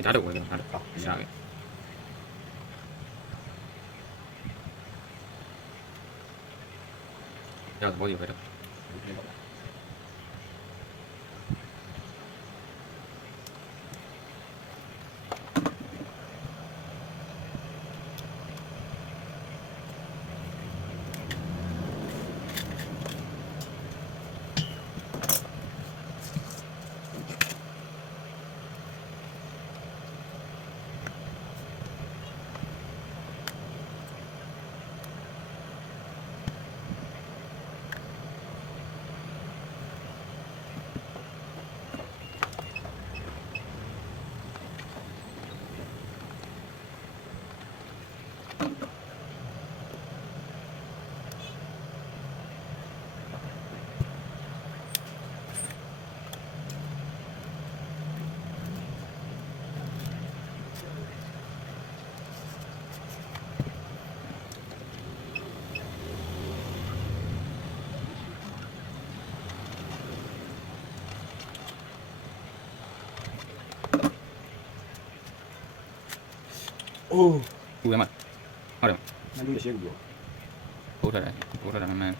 打赌我打赌，好，下个。要怎么有回头？没懂。哦，估嘅嘛，開嚟，那都有些個喎。補出嚟咁樣。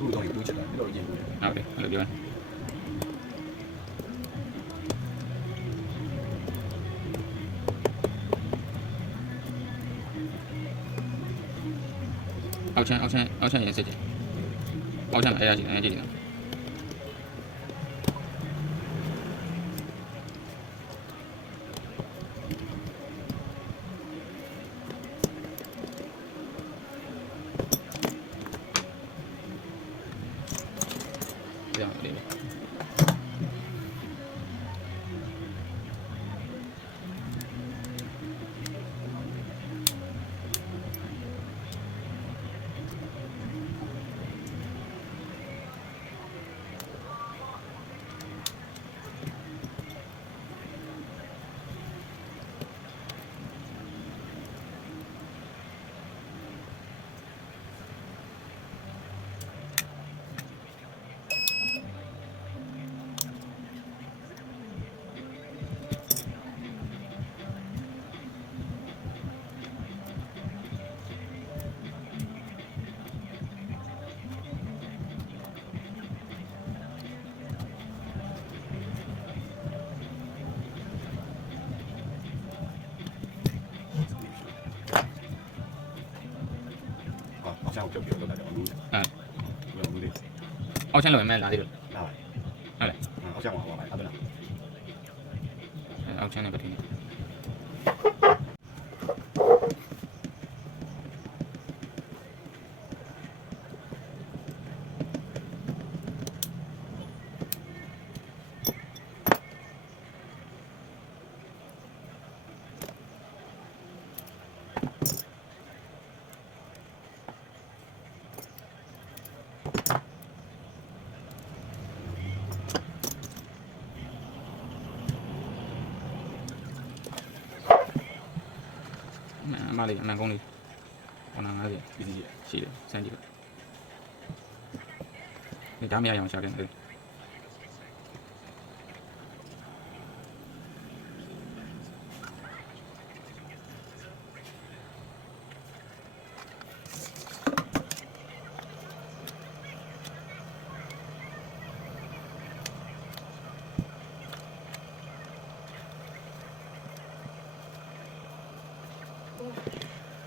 互動要出嚟，呢度應嘅。OK，嚟點啊？凹槍顏色嘅，凹槍係啊，係啊。這樣嚟。好像我就比如说大家录的，有录的，凹槍落咩拿啲咯？拿来，好像我买他的了。凹槍呢個天。2公里，可能係是的，3幾個。你打咩用下嘅？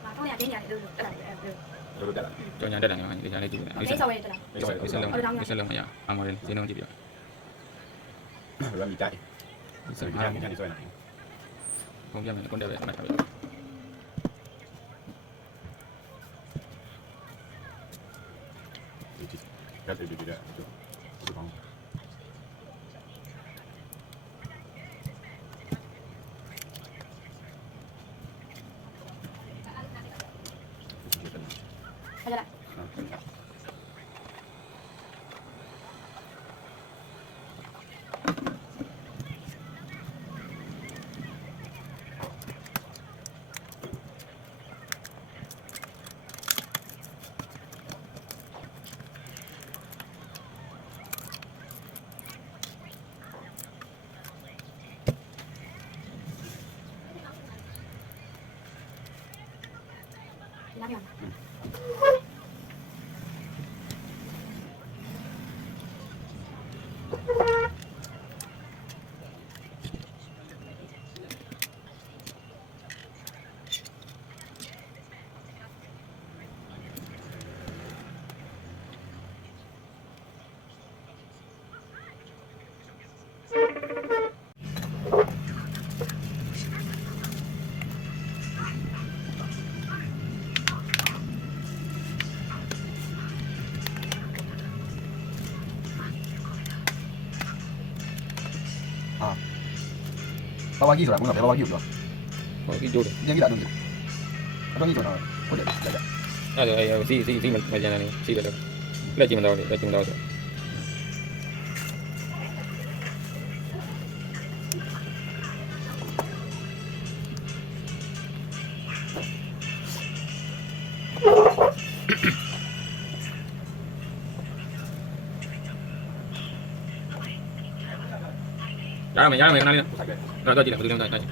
马上2 အတင်းရတယ်လို့အဲ့ဒါအဲ့လို တို့တက်လာ ကြောင်ညာတက်တယ်ငါဒီကြားလေးကြည့်တယ် အဲ့ဆောက်ရဲတက်လာ ဒီကောင် ဒီစလုံးမရအမော်ရင်စင်းလုံးကြည့်ပြ ရမ်းမိတိုက် ဒီစ ဒီ လုံး က အား နေ့ညနေဆွဲနေ ပုံပြမယ်ကွန်တက်ပဲမှတ်ထားပြီ ဒီဒီဒီဒီကောင် အဲ့ဒါ လာပြန် ဘာဝကြီးဆိုတာဘုရားဘာဝကြီးပြော ဟောဒီကျိုးတယ် ပြန်ကြည့်လာလို့အတော့ကြီးတော့ဟုတ်တယ်လက် အဲ့ဒါအဲ့စီမကျန်တယ်စီတယ်လက်ကြည့်မတော့လက်ကြည့်မတော့ဆို ရမယ်ခဏလေးတော့ကြည့်တယ်ဘယ်လိုလဲတော့ကြည့်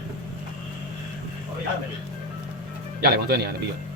ရတယ်ဘောင်းသွင်းနေရတယ်ပြီးတော့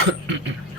ဟ ။